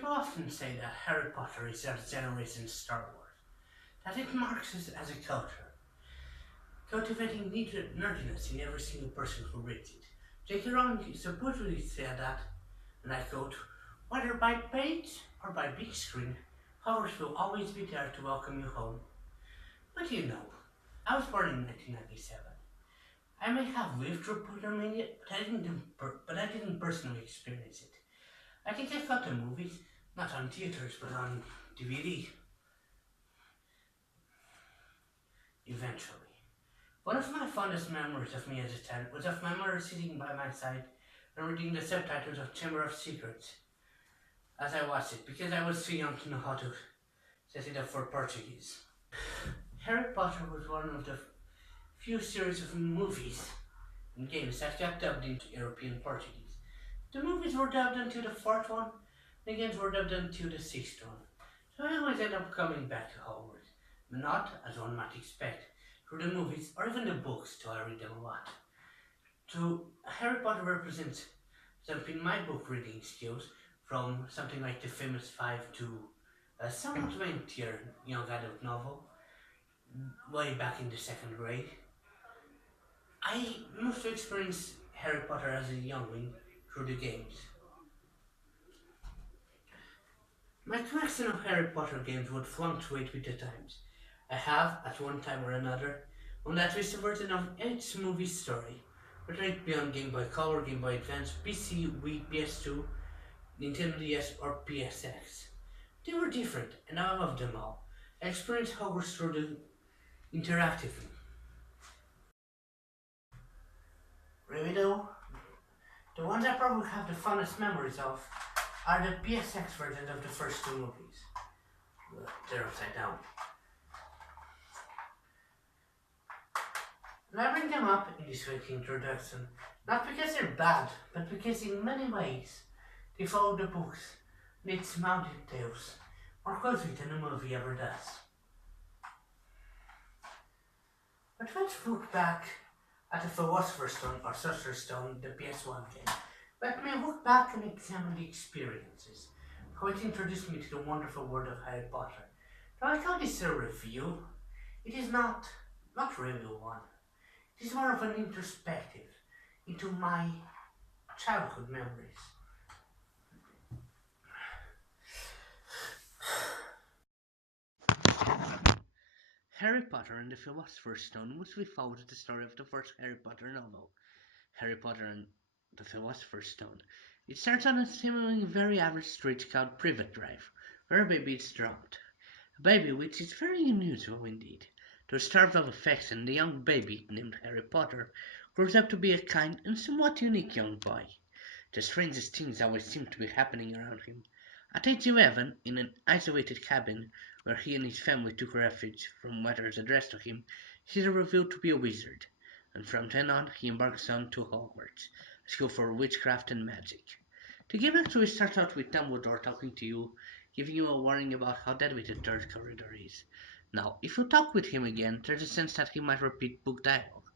People often say that Harry Potter is our generation's Star Wars, that it marks us as a culture, cultivating nerdiness in every single person who reads it. J.K. Rowling supposedly said that, and I quote, whether by page or by big screen, Hogwarts will always be there to welcome you home. But you know, I was born in 1997. I may have lived through Pottermania, but I didn't personally experience it. I think I got the movies, not on theaters, but on DVD, eventually. One of my fondest memories of me as a child was of my mother sitting by my side and reading the subtitles of Chamber of Secrets as I watched it, because I was too young to know how to set it up for Portuguese. Harry Potter was one of the few series of movies and games that got dubbed into European Portuguese. The movies were dubbed into the fourth one, the games were dubbed into the sixth one. So I always end up coming back to Hogwarts, but not, as one might expect, through the movies or even the books, though I read them a lot. So Harry Potter represents something my book reading skills from something like the famous five to a somewhat lengthier young adult novel way back in the second grade. I must have experienced Harry Potter as a youngling through the games. My collection of Harry Potter games would fluctuate with the times. I have, at one time or another, on that list a version of each movie's story, whether it be on Game Boy Color, Game Boy Advance, PC, Wii, PS2, Nintendo DS, or PSX. They were different, and I loved them all. I experienced Hogwarts through the interactively. Really though, the ones I probably have the fondest memories of are the PSX versions of the first two movies. They're upside down. And I bring them up in this week's introduction, not because they're bad, but because in many ways they follow the books and its mounted tales more closely than the movie ever does. But let's look back at the Philosopher's Stone or Sorcerer's Stone, the PS1 game. Let me look back and examine the experiences, how it introduced me to the wonderful world of Harry Potter. Though I call this a review, it is not really one. It is more of an introspective into my childhood memories. Harry Potter and the Philosopher's Stone mostly follows the story of the first Harry Potter novel, Harry Potter and the Philosopher's Stone. It starts on a seemingly very average street called Privet Drive, where a baby is dropped. A baby which is very unusual indeed. Though starved of affection, the young baby, named Harry Potter, grows up to be a kind and somewhat unique young boy. The strangest things always seem to be happening around him. At age 11, in an isolated cabin where he and his family took refuge from letters addressed to him, he is revealed to be a wizard, and from then on he embarks on to Hogwarts, a school for witchcraft and magic. The game actually starts out with Dumbledore talking to you, giving you a warning about how deadly the third corridor is. Now, if you talk with him again, there's a sense that he might repeat book dialogue,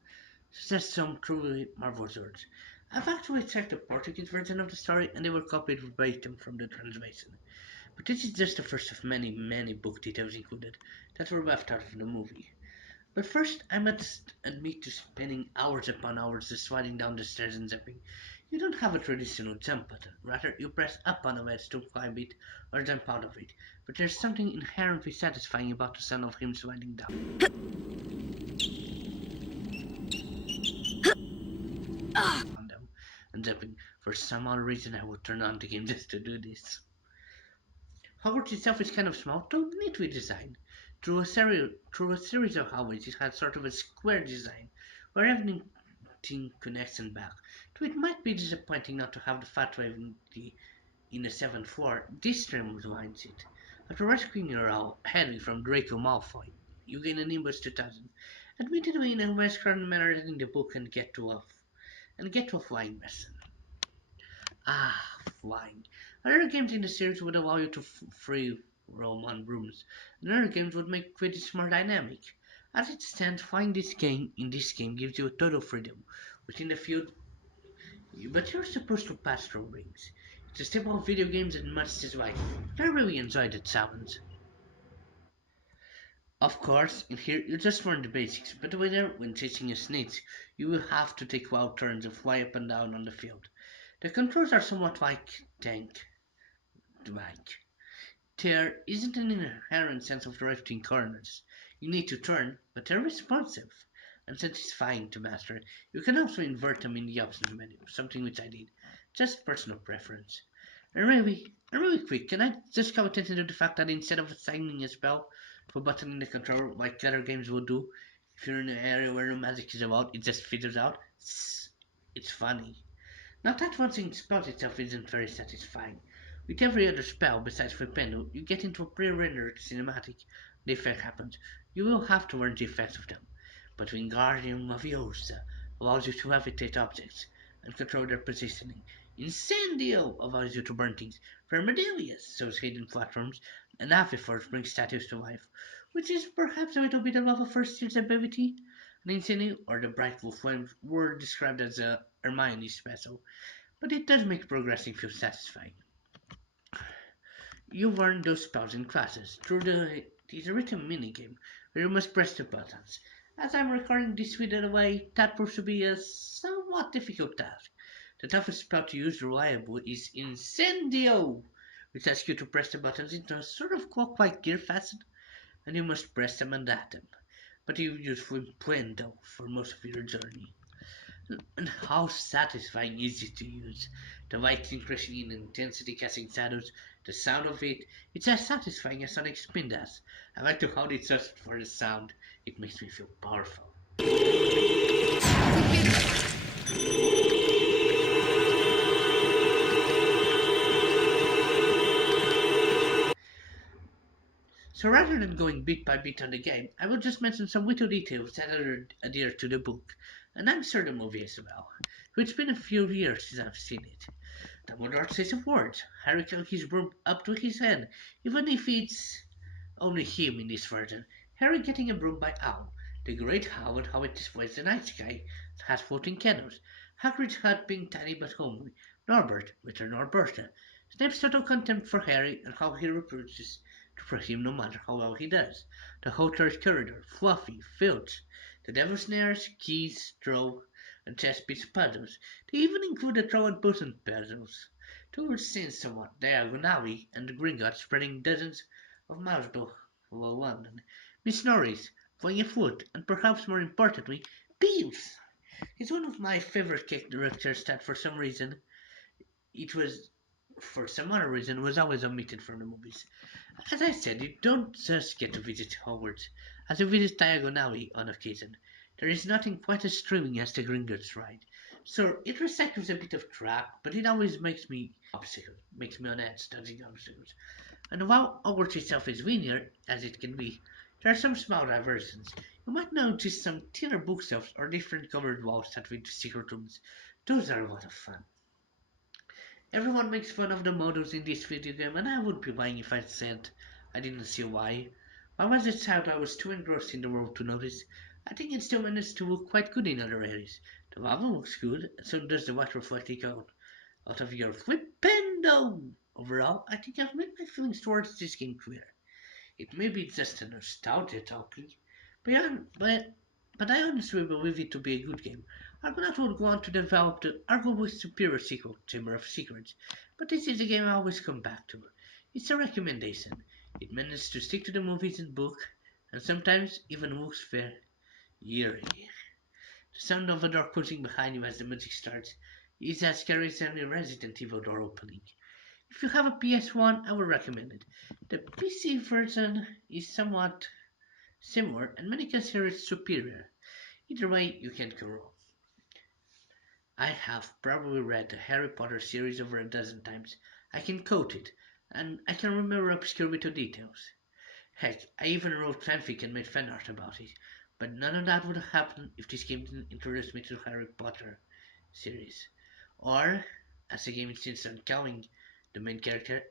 such as some truly marvelous words. I've actually checked the Portuguese version of the story, and they were copied verbatim from the translation. But this is just the first of many, many book details included that were left out of the movie. But first, I must admit to spending hours upon hours just sliding down the stairs and jumping. You don't have a traditional jump button, rather you press up on a ledge to climb it or jump out of it, but there's something inherently satisfying about the sound of him sliding down on them and jumping. For some odd reason I would turn on the game just to do this. Hogwarts itself is kind of small, though neatly designed. Through a series of hallways, it has sort of a square design, where everything connects and back. Though it might be disappointing not to have the fat wave in the seventh floor, this streamlines it. After rescuing your owl, Harry from Draco Malfoy, you gain a Nimbus 2000, admittedly in a less crowded manner than in the book, and get to a flying lesson. Ah, flying. Other games in the series would allow you to free roam on rooms, and other games would make Quidditch more dynamic. As it stands, flying in this game gives you a total freedom within the field, but you're supposed to pass through rings. Just about video games and much as well. I really enjoyed it sounds. Of course, in here you just learn the basics, but later, when chasing a snake, you will have to take wild turns and fly up and down on the field. The controls are somewhat like there isn't an inherent sense of drifting corners. You need to turn, but they're responsive and satisfying to master. You can also invert them in the options menu, something which I did. Just personal preference. And really quick, can I just call attention to the fact that instead of assigning a spell to a button in the controller like other games would do, if you're in an area where no magic is about, it just fizzles out? It's funny. Not that one thing spell itself isn't very satisfying. With every other spell besides Flipendo, you get into a pre-rendered cinematic. The effect happens. You will have to learn the effects of them. But Wingardium Leviosa allows you to levitate objects and control their positioning. Incendio allows you to burn things. Vermidilius shows hidden platforms, and Aviforce brings statues to life, which is perhaps a little bit above a first year's ability. And Incendio, or the Bright Wolf Flames, were described as a Hermione special, but it does make progressing feel satisfying. You learn those spells in classes through the written minigame where you must press the buttons. As I'm recording this video away, that proves to be a somewhat difficult task. The toughest spell to use reliably is Incendio, which asks you to press the buttons into a sort of clock-like gear fashion, and you must press them and at them. But you use Flipendo for most of your journey. And how satisfying is it to use? The light increasing in intensity, casting shadows, the sound of it, it's as satisfying as Sonic Spin does. I like to hold it just for the sound, it makes me feel powerful. So rather than going bit by bit on the game, I will just mention some little details that are adhere to the book, and I'm sure the movie as well. It's been a few years since I've seen it. Dumbledore says a word. Harry can his broom up to his head, even if it's only him in this version. Harry getting a broom by Owl. The Great Owl and how it displays the night sky. It has floating candles. Hagrid's hut being tiny but homely. Norbert with her Norberta. Snape's total contempt for Harry and how he reproaches for him no matter how well he does. The Hotel's corridor. Fluffy. Filch. The Devil's Snares. Keys. Throw. And chess-piece puzzles. They even include the throw and button puzzles. Towards scenes somewhat diagonally and the Gringotts spreading dozens of miles below London. Miss Norris, playing a flute, and perhaps more importantly, Peeves! He's one of my favorite characters that it was for some other reason was always omitted from the movies. As I said, you don't just get to visit Hogwarts, as you visit Diagon Alley on occasion. There is nothing quite as thrilling as the Gringotts ride. So it recycles a bit of crap, but it always makes me on edge dodging obstacles. And while Hogwarts itself is linear, as it can be, there are some small diversions. You might notice some thinner bookshelves or different colored walls that lead to secret rooms. Those are a lot of fun. Everyone makes fun of the models in this video game, and I would be lying if I said I didn't see why. Why was it out I was too engrossed in the world to notice? I think it still managed to look quite good in other areas. The lava looks good, and so does the white reflecting out of your flipendo. Overall, I think I've made my feelings towards this game clear. It may be just a nostalgia talking, but, but I honestly believe it to be a good game. Argonaut would go on to develop the arguably superior sequel, Chamber of Secrets, but this is a game I always come back to. It's a recommendation. It manages to stick to the movies and book, and sometimes even looks fair eerie. The sound of a door closing behind you as the music starts is as scary as any Resident Evil door opening. If you have a PS1, I would recommend it. The PC version is somewhat similar, and many consider it superior. Either way, you can't go wrong. I have probably read the Harry Potter series over a dozen times. I can quote it, and I can remember obscure little details. Heck, I even wrote fanfic and made fan art about it. But none of that would have happened if this game didn't introduce me to the Harry Potter series. Or, as the game insists on calling the main character,